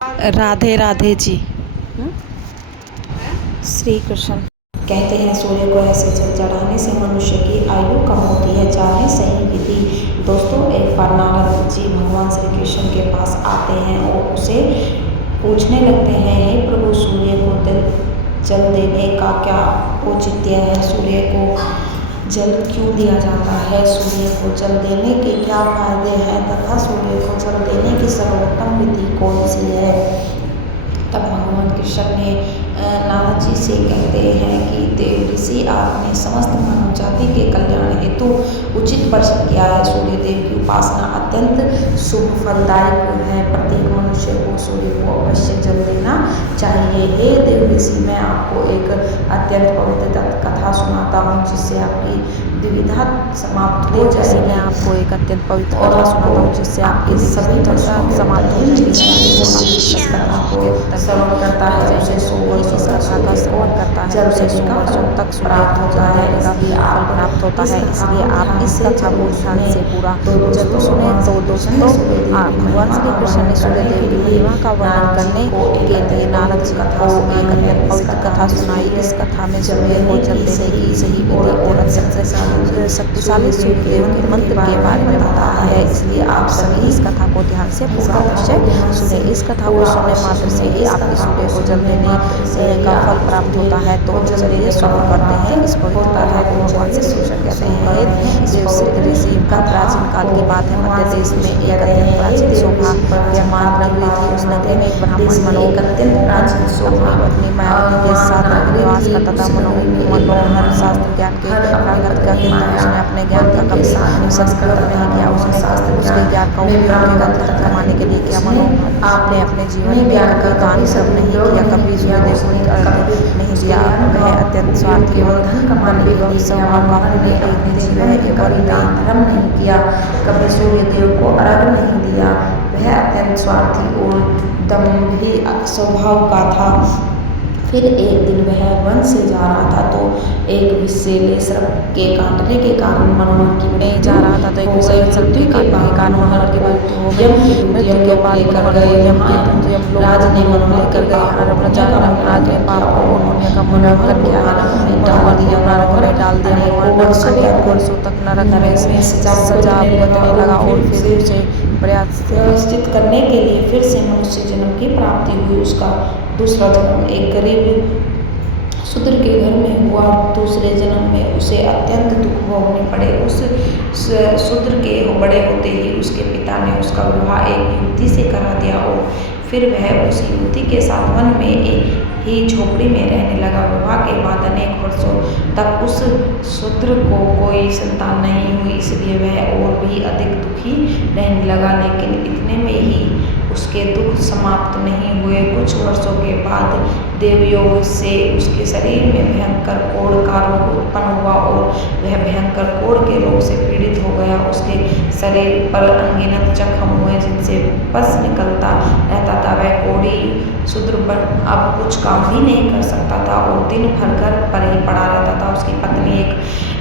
राधे राधे जी। श्री कृष्ण। कहते हैं सूर्य को ऐसे जल चढ़ाने से मनुष्य की आयु कम होती है, चाहे सही विधि। दोस्तों, एक बार नारद जी भगवान श्री कृष्ण के पास आते हैं और उसे पूछने लगते हैं, हे प्रभु, सूर्य को जल देने का क्या औचित्य है? सूर्य को जल क्यों दिया जाता है? सूर्य को जल देने के क्या फायदे हैं तथा सूर्य को जल देने की सर्वोत्तम विधि कौन सी है? तब भगवान कृष्ण ने नारद जी से कहते हैं कि देव ऋषि, आपने समस्त मानव जाति के कल्याण हेतु उचित प्रश्न किया है। सूर्य देव की उपासना अत्यंत शुभ फलदायक है। प्रत्येक मनुष्य को सूर्य को अवश्य जल देना चाहिए। हे देव ऋषि, मैं आपको एक अत्यंत पवित्र कथा सुनाता हूँ जिससे आपकी दुविधा समाप्त हो जाएगी। मैं आपको एक अत्यंत पवित्र कथा सुनाता हूँ जिससे आपकी सभी दुविधा समाप्त हो जाएगी। इस कथा को श्रवण करता है उसे 100 वर्षों इस कथा का श्रवण करता है उसे 100 वर्षों तक सूर्य को जल देने का फल प्राप्त होता है। इसलिए आप इस कथा को ध्यान से पूरा जरूर सुने। तो दोस्तों, भगवान श्री कृष्ण ने सूर्य देव की महिमा का वर्णन करने के लिए नारद जी को एक अत्यंत पवित्र कथा सुनाई। इस कथा में सूर्य को जल देने की सही विधि और अत्यंत शक्तिशाली सूर्य देव के मंत्र के बारे में बताया है। इसलिए आप सभी इस कथा को ध्यान से पूरा अवश्य सुने। इस कथा को सुनने मात्र से ही आपके सूर्य को जल देने का फल प्राप्त होता है। तो चलिए शुरू करते हैं इस पवित्र कथा को। भगवान श्री कृष्ण कहते हैं, ऋषि का प्राचीन काल की बात है। मध्य देश में एक अत्यंत प्राचीन शोभा विमान नगरी थी। उस नगरी में एक ब्राह्मण अपनी पत्नी मायावती के साथ निवास करता था। मनोहर शास्त्र ज्ञान के प्रागत का, किंतु उसने अपने ज्ञान का कभी सदुपयोग नहीं किया। उसने उसके ज्ञान का उपयोग केवल धन कमाने के लिए किया। मनोहर ने अपने जीवन में कभी दान धर्म नहीं किया, कभी सूर्यदेव को अर्घ्य नहीं दिया। वह अत्यंत स्वार्थी और स्वभाव का धर्म नहीं किया, कभी सूर्यदेव को अर्घ्य नहीं दिया। वह अत्यंत स्वार्थी और दंभी स्वभाव का था। फिर एक दिन वह वन से जा रहा था तो एक विषैले सर्प के काटने के कारण मनोहर की मृत्यु जा रहा था तो एक विषैले सर्प के काटने के कारण मनोहर की मृत्यु हो गई। मृत्यु के बाद राज ने मनोहर लेकर गए। राज ने पाप को पुण्य का मूल्यांकन किया। मनोहर को नरक में डाल दिया। मनोहर वर्षों तक नरक में सजा भुगतने लगा और फिर उसे प्रायश्चित करने के लिए फिर से मनुष्य जन्म की प्राप्ति हुई। उसका दूसरा जन्म एक गरीब शूद्र के घर में हुआ। दूसरे जन्म में उसे अत्यंत दुख भोगने पड़े। उस शूद्र के बड़े होते ही उसके पिता ने उसका विवाह एक युवती से करा दिया और फिर वह उस युवती के साथ वन में ही झोपड़ी में रहने लगा। विवाह के बाद अनेक वर्षों तक उस शूद्र को कोई संतान नहीं हुई, इसलिए वह और भी अधिक दुखी रहने लगा। लेकिन इतने में ही उसके दुख समाप्त नहीं हुए। कुछ वर्षों के बाद देवयोग से उसके शरीर में भयंकर कोढ़ का रोग उत्पन्न हुआ और वह भयंकर कोढ़ के रोग से पीड़ित हो गया। उसके शरीर पर अनगिनत जख्म हुए जिनसे पस निकलता रहता था। वह कोढ़ी शूद्र अब कुछ काम भी नहीं कर सकता था और दिन भर घर पर ही पड़ा रहता था। उसकी पत्नी एक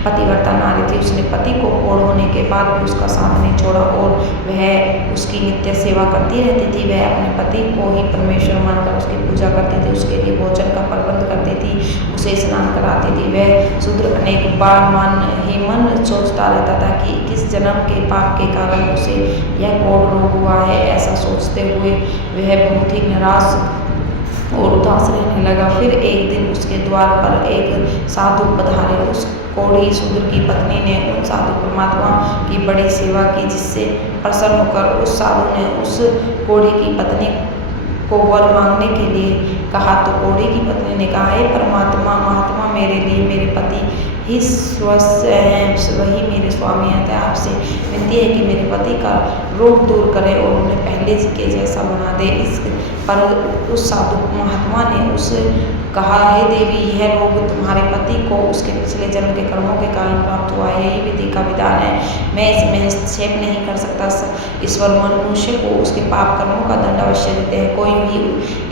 पतिव्रता नारी थी। उसने पति को कोढ़ होने के बाद भी उसका साथ नहीं छोड़ा और वह उसकी नित्य सेवा करती रहती थी। वह अपने पति को ही परमेश्वर मानकर उसकी पूजा करती थी, उसके लिए भोजन का प्रबंध करती थी, उसे स्नान कराती थी। वह शूद्र अनेक बार मन सोचता रहता था कि किस जन्म के पाप के कारण उसे यह कोढ़ रोग हुआ है। ऐसा सोचते हुए वह बहुत ही निराश और उदास रहने लगा। फिर एक दिन उसके द्वार पर एक साधु पधारे। उस कोढ़ी शूद्र की पत्नी ने उन साधु परमात्मा की बड़ी सेवा की, जिससे प्रसन्न होकर उस साधु ने उस कोढ़ी की पत्नी को वर मांगने के लिए कहा। तो कोढ़ी की पत्नी ने कहा, हे परमात्मा, महात्मा, मेरे लिए मेरे पति ही स्वस्थ हैं, वही मेरे स्वामी हैं। आपसे विनती है कि मेरे पति का रोग दूर करें और उन्हें पहले के जैसा बना दे। इस पर उस साधु महात्मा ने उस कहा, हे देवी, यह रोग तुम्हारे पति को उसके पिछले जन्म के कर्मों के कारण प्राप्त हुआ है। यही विधि का विधान है। मैं इसमें हस्तक्षेप नहीं कर सकता। ईश्वर मनुष्य को उसके पाप कर्मों का दंड अवश्य देते हैं, कोई भी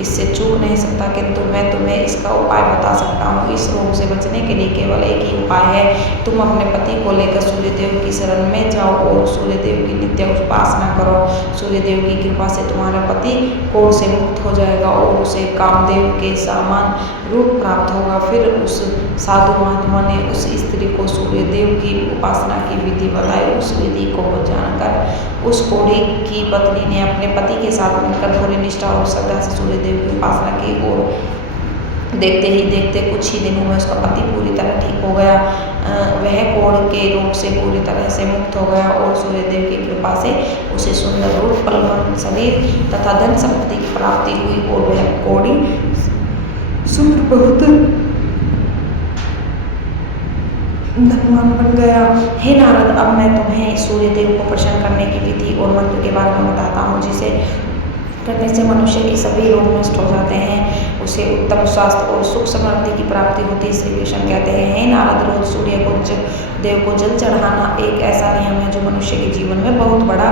इससे चूक नहीं सकता, किंतु मैं तुम्हें इसका उपाय बता सकता हूँ। इस रोग से बचने के लिए केवल एक ही उपाय है। तुम अपने पति को लेकर सूर्यदेव की शरण में जाओ और सूर्यदेव की नित्य उपासना करो। सूर्यदेव की कृपा से तुम्हारा पति कोढ़ से मुक्त हो जाएगा और उसे कामदेव के समान रूप प्राप्त होगा। फिर उस साधु महात्मा ने उस स्त्री को सूर्यदेव की उपासना की विधि बताई। उस विधि को जानकर उस कोढ़ी की पत्नी ने अपने पति के साथ मिलकर पूरी निष्ठा और श्रद्धा से सूर्यदेव की उपासना की और देखते ही देखते कुछ ही दिनों में उसका पति पूरी तरह ठीक हो गया। वह कोढ़ के रोग से पूरी तरह से मुक्त हो गया और सूर्यदेव की कृपा से उसे सुंदर रूप, बलवान शरीर तथा धन संपत्ति की प्राप्ति हुई और वह कोढ़ी सुंदर बहुत धनवान बन गया। हे नारद, अब मैं तुम्हें सूर्यदेव को प्रसन्न करने की विधि और मंत्र के बारे में बताता हूँ, जिसे करने से मनुष्य के सभी रोग नष्ट हो जाते हैं, उसे उत्तम स्वास्थ्य और सुख समृद्धि की प्राप्ति होती है। श्री कृष्ण कहते हैं, हे नारद, रोज सूर्य को देव को जल चढ़ाना एक ऐसा नियम है जो मनुष्य के जीवन में बहुत बड़ा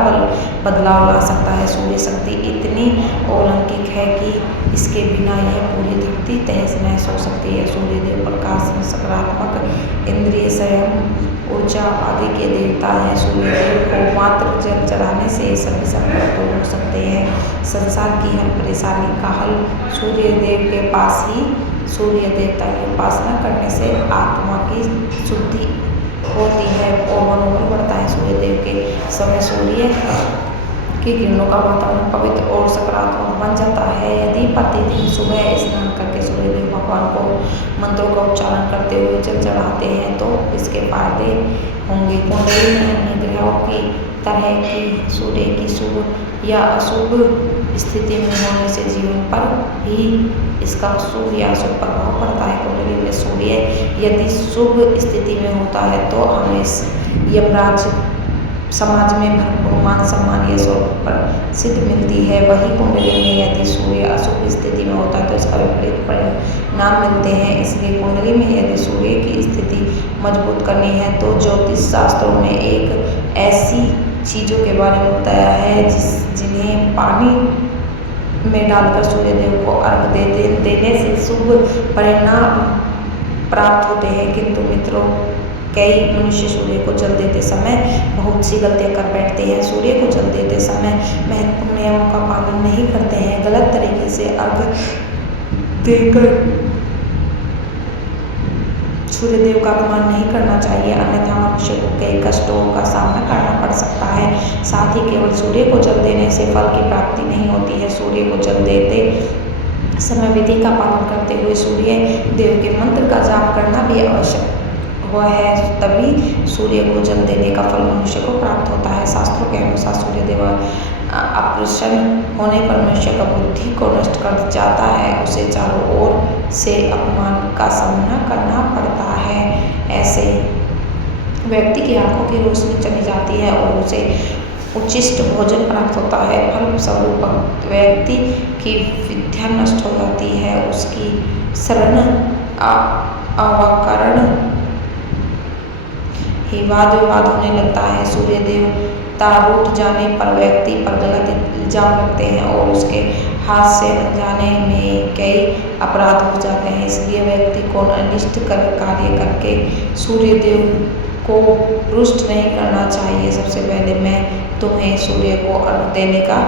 बदलाव ला सकता है। सूर्य शक्ति इतनी अलौकिक है कि इसके बिना यह पूरी धरती तहस नहस हो सकती है। सूर्यदेव प्रकाश, सकारात्मक, इंद्रिय संयम, ऊर्जा आदि के देवता हैं। सूर्यदेव को मात्र जल चढ़ाने से सभी संकट दूर हो सकते हैं। संसार की हर परेशानी का हल सूर्यदेव के पास ही। सूर्य देवता की उपासना करने से आत्मा की शुद्धि होती है और मनोबल बढ़ता है। सूर्यदेव के समय सूर्य की किरणों का वातावरण पवित्र और सकारात्मक बन जाता है। यदि प्रतिदिन सुबह स्नान करके सूर्यदेव भगवान को मंत्रों का उच्चारण करते हुए जल चढ़ाते हैं तो इसके फायदे होंगे। कुंडली में अन्य ग्रहों की तरह की सूर्य की शुभ या अशुभ स्थिति में होने से जीवन पर भी इसका शुभ या अशुभ प्रभाव पड़ता है। कुंडली में सूर्य यदि शुभ स्थिति में होता है तो हमें यमराज समाज में भरपूर मान सम्मान यश और प्रसिद्धि मिलती है। वही कुंडली में यदि सूर्य अशुभ स्थिति में होता है तो इसका विपरीत परिणाम मिलते हैं। इसलिए कुंडली में यदि सूर्य की स्थिति मजबूत करनी है तो ज्योतिष शास्त्रों में एक ऐसी चीज़ों के बारे में बताया है जिन्हें पानी में डालकर सूर्यदेव को अर्घ देने से शुभ परिणाम प्राप्त होते हैं। किंतु मित्रों, कई मनुष्य सूर्य को जल देते समय बहुत सी गलतियां कर बैठते हैं। सूर्य को जल देते समय महत्वपूर्ण नियमों का पालन नहीं करते हैं। गलत तरीके से अर्घ देकर सूर्यदेव का अपमान नहीं करना चाहिए, अन्यथा मनुष्य को कई कष्टों का सामना करना पड़ सकता है। साथ ही केवल सूर्य को जल देने से फल की प्राप्ति नहीं होती है। सूर्य को जल देते समय विधि का पालन करते हुए सूर्य देव के मंत्र का जाप करना भी आवश्यक हुआ है, तभी सूर्य को जल देने का फल मनुष्य को प्राप्त होता है। शास्त्रों के अनुसार सूर्यदेव अप्रसन्न होने पर मनुष्य का बुद्धि को नष्ट कर जाता है, उसे चारों ओर से अपमान का सामना करना पड़ता है। ऐसे व्यक्ति की आंखों की रोशनी चली जाती है और उसे उच्छिष्ट भोजन प्राप्त होता है। फलस्वरूप व्यक्ति की विद्या नष्ट हो जाती है, उसकी शरण अवकरण ही वाद विवाद होने लगता है। सूर्य देवता रूठ जाने पर व्यक्ति पर गलत इल्जाम लगते हैं और उसके हाथ से अनजाने में कई अपराध हो जाते हैं। इसलिए व्यक्ति को अनिष्ट कार्य करके सूर्य देव को रुष्ट नहीं करना चाहिए। सबसे पहले मैं तुम्हें सूर्य को अर्घ देने का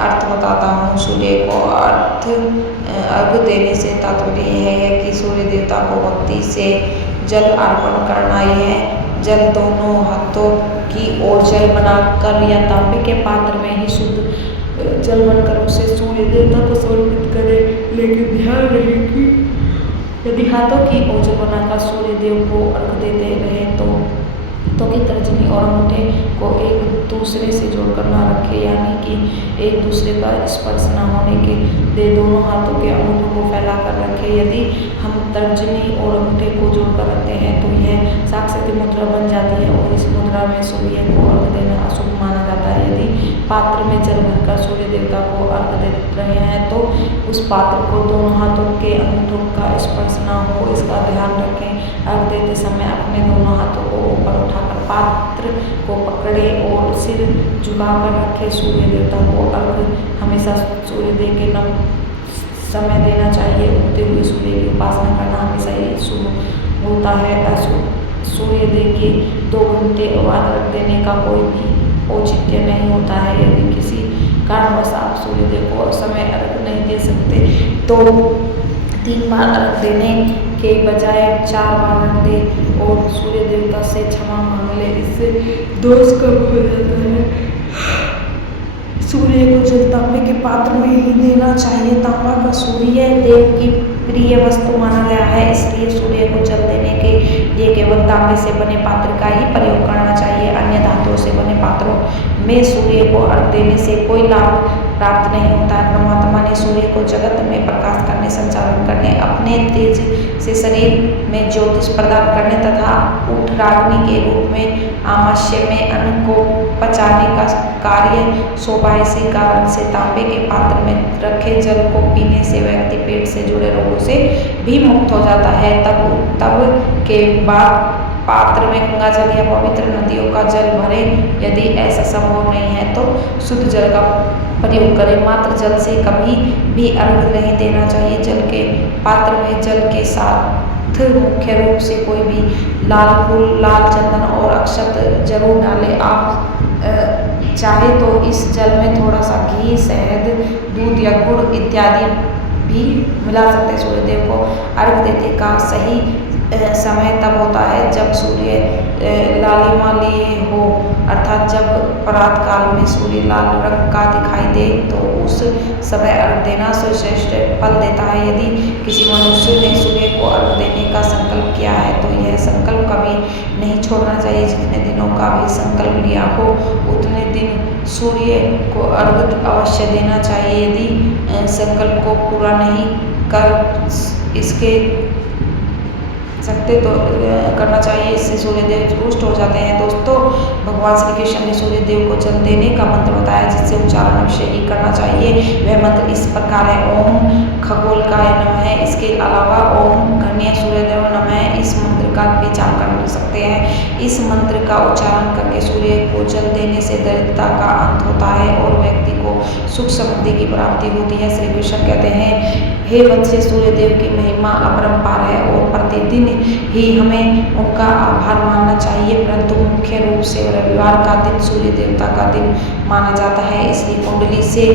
अर्थ बताता हूँ। सूर्य को अर्घ देने से तात्पर्य यह है कि सूर्य देवता को भक्ति से जल अर्पण करना। यह जल दोनों हाथों की ओर जल बनाकर या तांबे के पात्र में ही शुद्ध जल बनकर उसे सूर्य देवता को समर्पित करें। लेकिन ध्यान रहे कि यदि हाथों की ओर जल बनाकर सूर्य देव को अर्घ देते रहे तो कि तर्जनी और अंगूठे को एक दूसरे से जोड़कर ना रखे, यानी कि एक दूसरे का स्पर्श न होने के दे। दोनों हाथों के अंगूठों को फैलाकर रखे। यदि हम तर्जनी और अंगूठे को जोड़कर रखते हैं तो यह साक्षात मुद्रा बन जाती है और इस मुद्रा में सूर्य को अर्घ देना अशुभ माना जाता है। यदि पात्र में जल भरकर सूर्य देवता को अर्घ दे रहे हैं तो उस पात्र को दोनों हाथों के अंगूठों का स्पर्श न हो, इसका ध्यान रखें। अर्घ देते समय अपने दोनों हाथों को ऊपर उठाकर पात्र को पकड़े और सिर झुकाकर रखें। सूर्य देवता को अर्घ हमेशा सूर्योदय के समय देना चाहिए। उगते हुए सूर्य की उपासना करना हमेशा ही शुभ होता है। सूर्योदय के 2 घंटे बाद अर्घ देने का कोई भी औचित्य नहीं होता है। यदि किसी कारणवश आप सूर्योदय को समय अर्घ नहीं दे सकते तो 3 बार अर्घ देने के बजाय 4 बार अर्घ दें और सूर्य देवता से क्षमा मांग ले, इससे दोष कम हो जाता है। सूर्य को जल तांबे के पात्र में ही देना चाहिए। तांबा का सूर्य देव की प्रिय वस्तु माना गया है, इसलिए सूर्य को जल देने के लिए केवल तांबे से बने पात्र का ही प्रयोग करना चाहिए। अन्य धातुओं से बने पात्रों में सूर्य को अर्घ देने से कोई लाभ प्राप्त नहीं होता है। परमात्मा ने सूर्य को जगत में प्रकाश करने, संचालन करने, अपने तेज से शरीर में ज्योतिष प्रदान करने तथा उठराग्नि के रूप में आमाशय में अन्न को पचाने का कार्य सौंपा। इसी कारण से तांबे के पात्र में रखे जल को पीने से व्यक्ति पेट से जुड़े रोगों से भी मुक्त हो जाता है। तब के बाद पात्र में गंगा जल या पवित्र नदियों का जल भरें। यदि ऐसा संभव नहीं है तो शुद्ध जल का प्रयोग करें। मात्र जल से कभी भी अर्घ नहीं देना चाहिए। जल के पात्र में जल के साथ मुख्य रूप से कोई भी लाल फूल, लाल चंदन और अक्षत जरूर डालें। आप चाहे तो इस जल में थोड़ा सा घी, शहद, दूध या गुड़ इत्यादि भी मिला सकते हैं। सूर्यदेव को अर्घ देने का सही समय तब होता है जब सूर्य लालिमा लिए हो, अर्थात जब प्रातः काल में सूर्य लाल रंग का दिखाई दे तो उस समय अर्घ देना सर्वश्रेष्ठ फल देता है। यदि किसी मनुष्य ने सूर्य को अर्घ देने का संकल्प किया है तो यह संकल्प कभी नहीं छोड़ना चाहिए। जितने दिनों का भी संकल्प लिया हो उतने दिन सूर्य को अर्घ अवश्य देना चाहिए। यदि संकल्प को पूरा नहीं कर इसके सकते तो करना चाहिए, इससे सूर्यदेव रुष्ट हो जाते हैं। दोस्तों, भगवान श्री कृष्ण ने सूर्यदेव को जल देने का मंत्र बताया जिससे उच्चारण अवश्य ही करना चाहिए। वह मंत्र इस प्रकार है: ओम खगोलकाय नमः। इसके अलावा ओम घृण्य सूर्यदेव नमः इस मंत्र का भी जाप कर सकते हैं। इस मंत्र का उच्चारण करके सूर्य को जल देने से दरिद्रता का अंत होता है और व्यक्ति को सुख समृद्धि की प्राप्ति होती है। श्री कृष्ण कहते हैं, हे वत्स, सूर्यदेव की महिमा अपरंपार है और प्रतिदिन ही हमें उनका आभार मानना चाहिए, परंतु मुख्य रूप से रविवार का दिन सूर्य देवता का दिन माना जाता है। इसलिए कुंडली से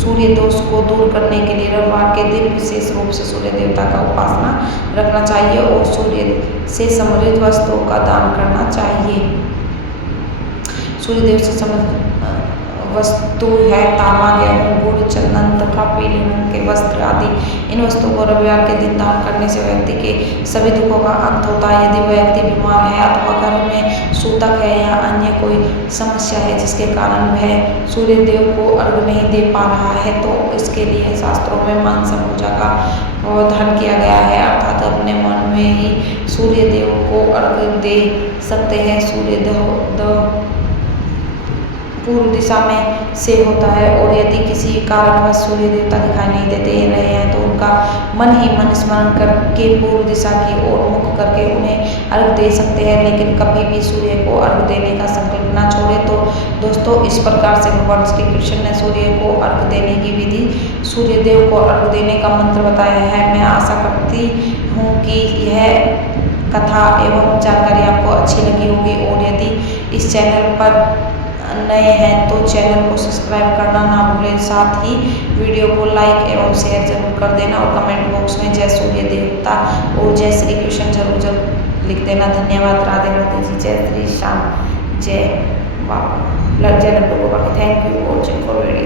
सूर्य दोष को दूर करने के लिए रविवार के दिन विशेष रूप से सूर्य देवता का उपासना रखना चाहिए और सूर्य से समृद्ध वस्तुओं का दान करना चाहिए। सूर्यदेव से समृद्ध वस्तु है तांबा, गेहूं, गुड़, चंदन तथा पीले रंग के वस्त्र आदि। इन वस्तुओं को रविवार के दिन दान करने से व्यक्ति के सभी दुखों का अंत होता है। यदि व्यक्ति बीमार है अथवा घर में सूतक है या अन्य कोई समस्या है जिसके कारण वह सूर्यदेव को अर्घ नहीं दे पा रहा है तो इसके लिए शास्त्रों में मानसा पूजा का प्रावधान किया गया है, अर्थात अपने मन में ही सूर्यदेव को अर्घ दे सकते हैं। सूर्योदय पूर्व दिशा में से होता है और यदि किसी कारणवश सूर्य देवता दिखाई नहीं देते रहे हैं तो उनका मन ही मन स्मरण करके पूर्व दिशा की ओर मुख करके उन्हें अर्घ दे सकते हैं, लेकिन कभी भी सूर्य को अर्घ देने का संकल्प न छोड़े। तो दोस्तों, इस प्रकार से भगवान श्री कृष्ण ने सूर्य को अर्घ देने की विधि, सूर्यदेव को अर्घ देने का मंत्र बताया है। मैं आशा करती हूँ कि यह कथा एवं जानकारी आपको अच्छी लगी होगी और यदि इस चैनल पर नए हैं तो चैनल को सब्सक्राइब करना ना भूलें। साथ ही वीडियो को लाइक एवं शेयर जरूर कर देना और कमेंट बॉक्स में जय सूर्य देवता और जय श्री कृष्ण जरूर लिख देना। धन्यवाद। राधे राधे जी। जय श्री श्याम। जय बाबा। जय Laddu Gopal. Thank you watching for video.